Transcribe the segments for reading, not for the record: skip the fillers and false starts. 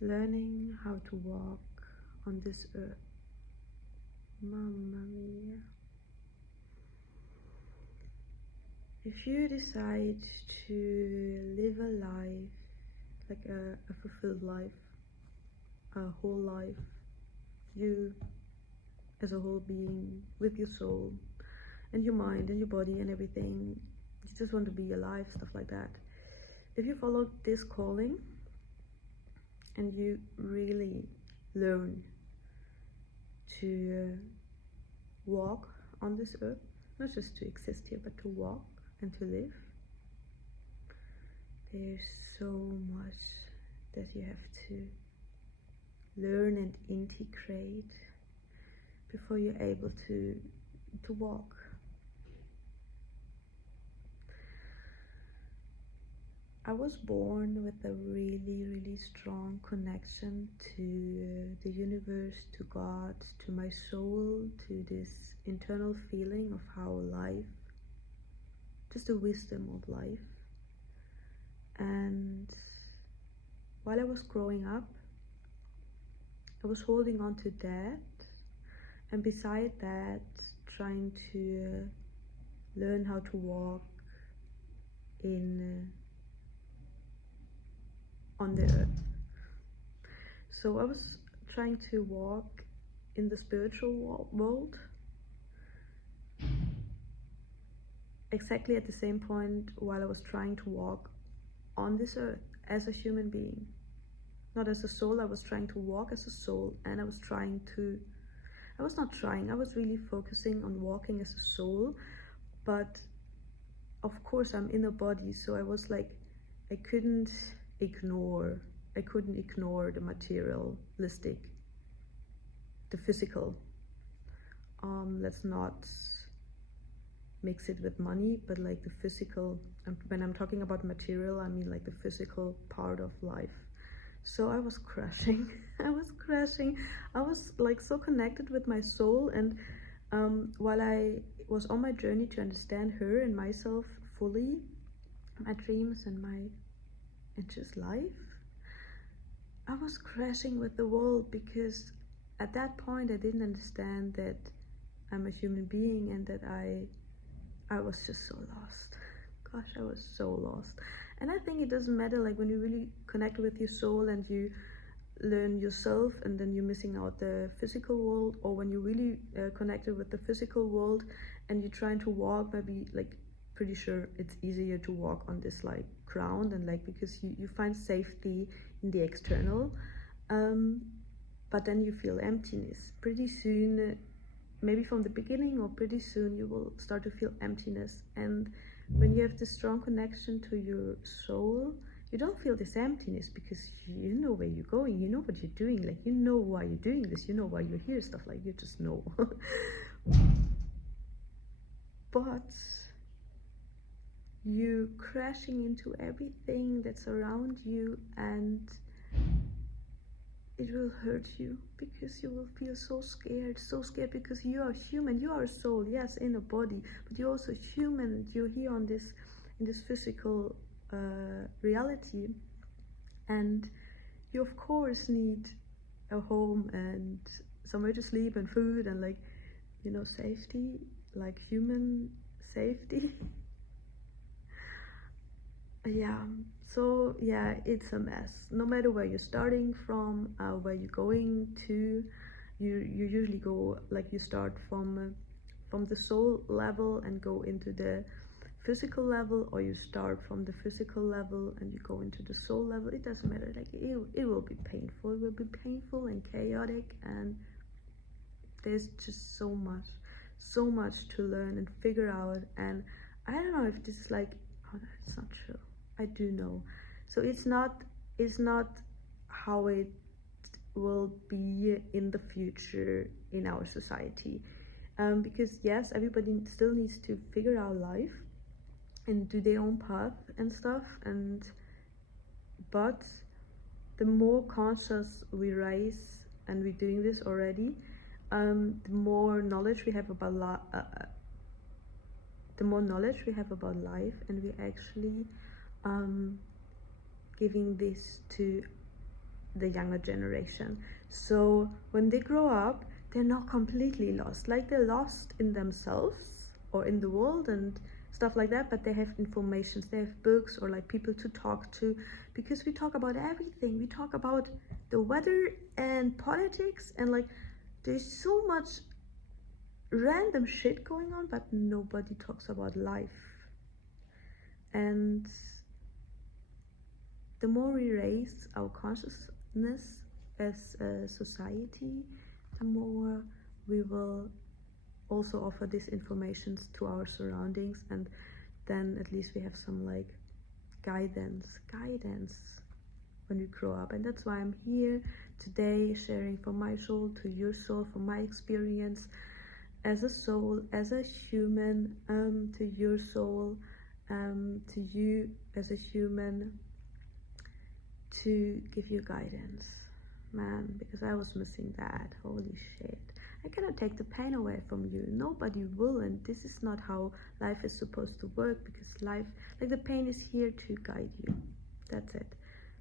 learning how to walk on this earth. Mamma mia. If you decide to live a life, like a fulfilled life, a whole life, you as a whole being, with your soul and your mind and your body and everything, you just want to be alive, stuff like that. If you follow this calling and you really learn to walk on this earth, not just to exist here, but to walk and to live, there's so much that you have to learn and integrate before you're able to walk. I was born with a really strong connection to the universe, to God, to my soul, to this internal feeling of how life, just the wisdom of life. And while I was growing up, I was holding on to that, and beside that, trying to learn how to walk on the earth. So I was trying to walk in the spiritual world, exactly at the same point while I was trying to walk on this earth as a human being. Not as a soul, I was trying to walk as a soul, and I was really focusing on walking as a soul, but of course I'm in a body, so I was like, I couldn't ignore the materialistic, the physical. Let's not mix it with money, but like the physical. When I'm talking about material, I mean like the physical part of life. So I was crashing. I was like so connected with my soul, and while I was on my journey to understand her and myself fully, my dreams and just life, I was crashing with the world, because at that point I didn't understand that I'm a human being and that I was just so lost. Gosh, I was so lost. And I think it doesn't matter, like when you really connect with your soul and you learn yourself, and then you're missing out the physical world, or when you're really connected with the physical world and you're trying to walk, maybe like pretty sure it's easier to walk on this like ground, and like because you find safety in the external, but then you feel emptiness pretty soon. Maybe from the beginning, or pretty soon, you will start to feel emptiness. And when you have this strong connection to your soul, you don't feel this emptiness, because you know where you're going, you know what you're doing, like you know why you're doing this, you know why you're here, stuff like you just know. But you crashing into everything that's around you, and it will hurt you, because you will feel so scared, because you are human, you are a soul, yes, in a body, but you're also human. You're here on this, in this physical reality, and you of course need a home and somewhere to sleep and food and like, you know, safety, like human safety. Yeah, so yeah, it's a mess. No matter where you're starting from, where you're going to, you usually go, like you start from the soul level and go into the physical level, or you start from the physical level and you go into the soul level. It doesn't matter, like it will be painful. It will be painful and chaotic, and there's just so much to learn and figure out. And I don't know if this is like, oh, it's not true. I do know. So it's not how it will be in the future in our society, because yes, everybody still needs to figure out life and do their own path and stuff, but the more conscious we rise, and we're doing this already, the more knowledge we have about life, and we're actually giving this to the younger generation. So when they grow up, they're not completely lost. Like they're lost in themselves or in the world and stuff like that, but they have informations, they have books or like people to talk to, because we talk about everything. We talk about the weather and politics, and like there's so much random shit going on, but nobody talks about life. And the more we raise our consciousness as a society, the more we will also offer these informations to our surroundings, and then at least we have some like guidance when we grow up. And that's why I'm here today, sharing from my soul to your soul, from my experience as a soul, as a human, to your soul, to you as a human, to give you guidance, man, because I was missing that. Holy shit. I cannot take the pain away from you. Nobody will, and this is not how life is supposed to work, because life, like the pain is here to guide you. That's it.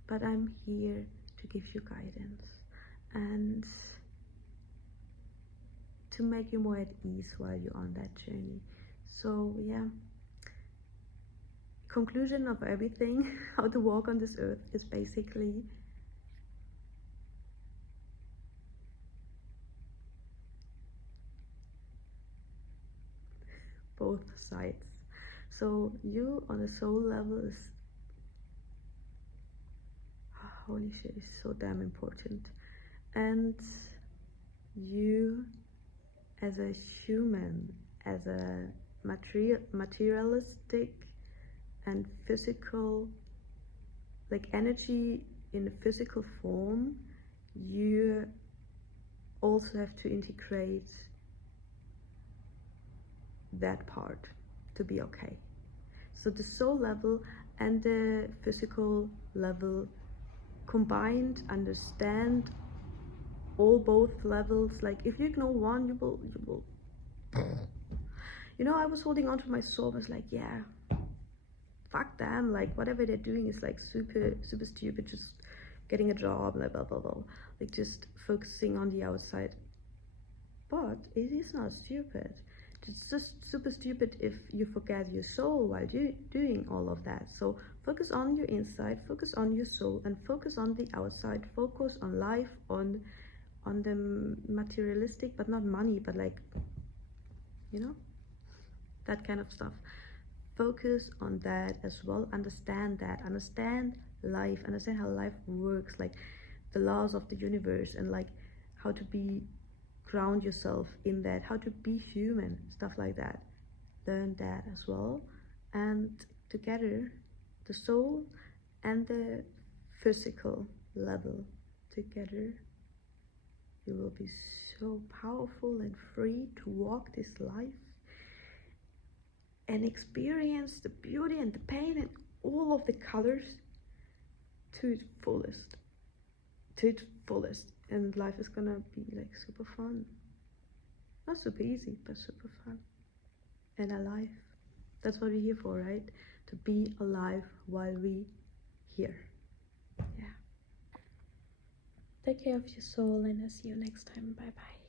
But I'm here to give you guidance and to make you more at ease while you're on that journey. So yeah, conclusion of everything, how to walk on this earth, is basically both sides. So you on a soul level is, holy shit, is so damn important. And you as a human, as a materialistic and physical, like energy in a physical form, you also have to integrate that part to be okay. So the soul level and the physical level combined, understand all both levels. Like if you ignore one, you will you know, I was holding on to my soul. I was like, yeah, fuck them, like whatever they're doing is like super stupid, just getting a job, blah blah blah blah, like just focusing on the outside. But it is not stupid. It's just super stupid if you forget your soul while you doing all of that. So focus on your inside, focus on your soul, and focus on the outside. Focus on life, on the materialistic, but not money, but like, you know, that kind of stuff. Focus on that as well. Understand that. Understand life. Understand how life works, like the laws of the universe, and like how to be ground yourself in that, how to be human, stuff like that. Learn that as well. And together, the soul and the physical level together, you will be so powerful and free to walk this life and experience the beauty and the pain and all of the colors to its fullest. And life is gonna be like super fun. Not super easy, but super fun. And alive. That's what we're here for, right? To be alive while we here. Yeah. Take care of your soul, and I'll see you next time. Bye bye.